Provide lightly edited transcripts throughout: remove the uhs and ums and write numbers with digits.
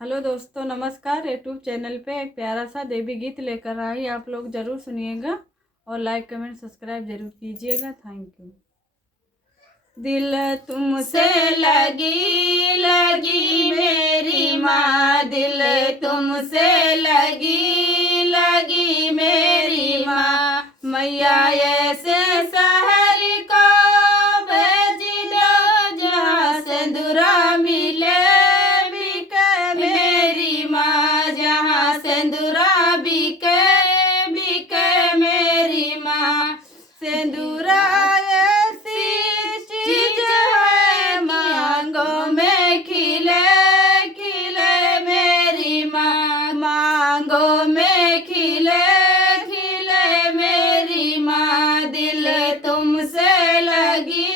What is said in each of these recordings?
Hello दोस्तों, नमस्कार। YouTube channel पे एक प्यारा सा देवी गीत लेकर आई, आप लोग ज़रूर सुनिएगा और लाइक कमेंट सब्सक्राइब जरूर कीजिएगा। Thank you. दिल तुमसे लगी लगी मेरी माँ, दिल तुमसे लगी लगी मेरी माँ, मैया ऐसे शहर को भेज दो जहाँ सिंदूरा मिले बिके मेरी माँ, जहाँ सिंदूरा बिके बिके मेरी माँ। सिंदूरा तुमसे लगी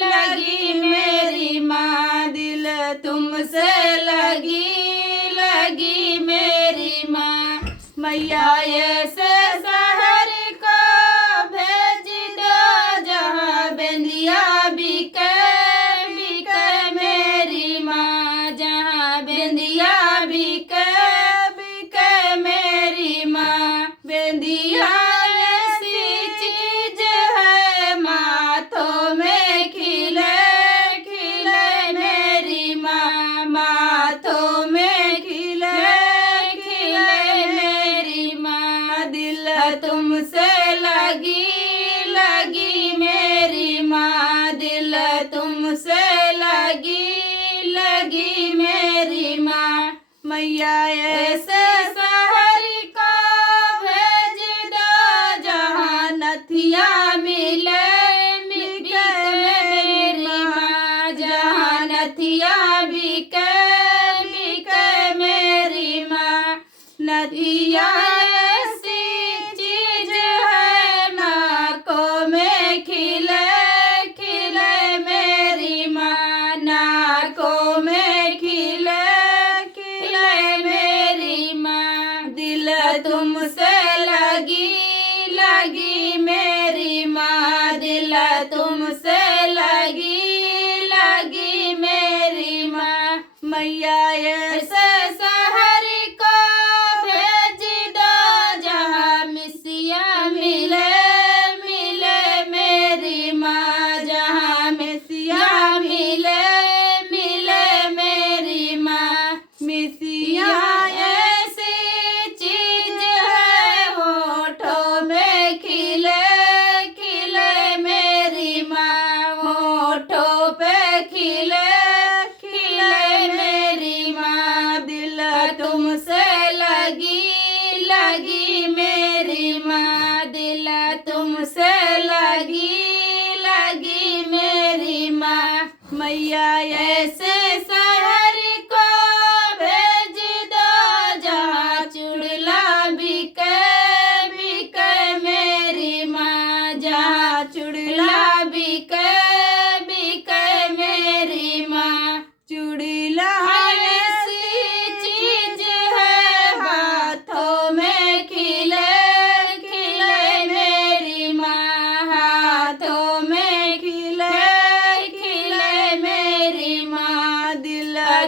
लगी मेरी माँ, दिल तुमसे लगी लगी मेरी माँ, मैया ऐसे शहर को भेज दो जहाँ बिंदिया बिके बिके मेरी माँ, जहाँ बिंदिया बिके बिके मेरी माँ। बिंदिया तुमसे लगी लगी मेरी माँ, दिल तुमसे लगी लगी मेरी माँ, मैया ऐसे शहर को भेज दो जहाँ नथिया मिले बिके मेरी माँ, जहाँ नथिया बिके बिके मेरी माँ। नथिया तुमसे लगी लगी मेरी माँ, दिल तुमसे लगी लगी मेरी माँ, मैया ऐसे शहर को भेज दो जहाँ मिसिया मिले मिले मेरी माँ, जहाँ मिसिया मिले मिले मेरी माँ। मिसिया तुमसे लगी लगी मेरी माँ, दिल तुमसे लगी लगी मेरी माँ, मैया ऐसे शहर को भेज दो जहाँ चुड़ला बिके बिके मेरी माँ, जहाँ चुड़ला बिके बिके मेरी माँ। चुड़ला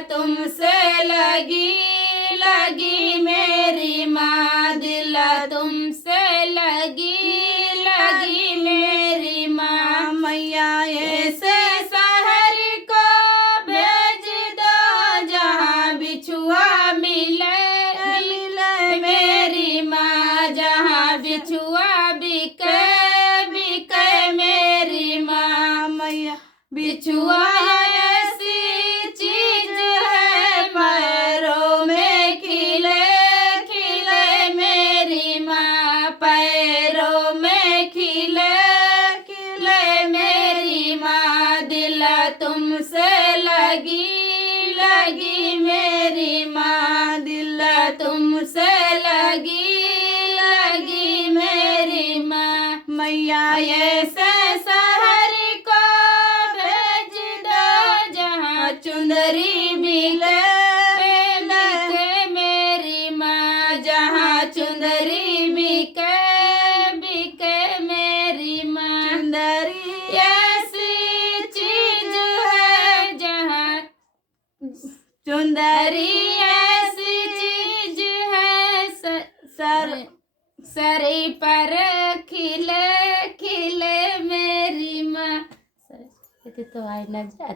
तुमसे लगी लगी मेरी माँ, दिल तुमसे लगी लगी मेरी माँ, मैया ऐसे शहर को भेज दो जहाँ बिछुआ मिले मिले मेरी माँ, जहाँ बिछुआ बिके बिके मेरी माँ, मैया। बिछुआ तुमसे लगी लगी मेरी माँ, दिल तुमसे लगी लगी मेरी माँ, मैया ऐसे शहर को भेज दो जहाँ चुंदरी मिले बिके मेरी माँ, जहाँ चुंदरी बिके बिके मेरी माँ। चुंदरी सुंदरी ऐसी चीज है सरी पर खिले खिले मेरी माँ। तो आई न जाती।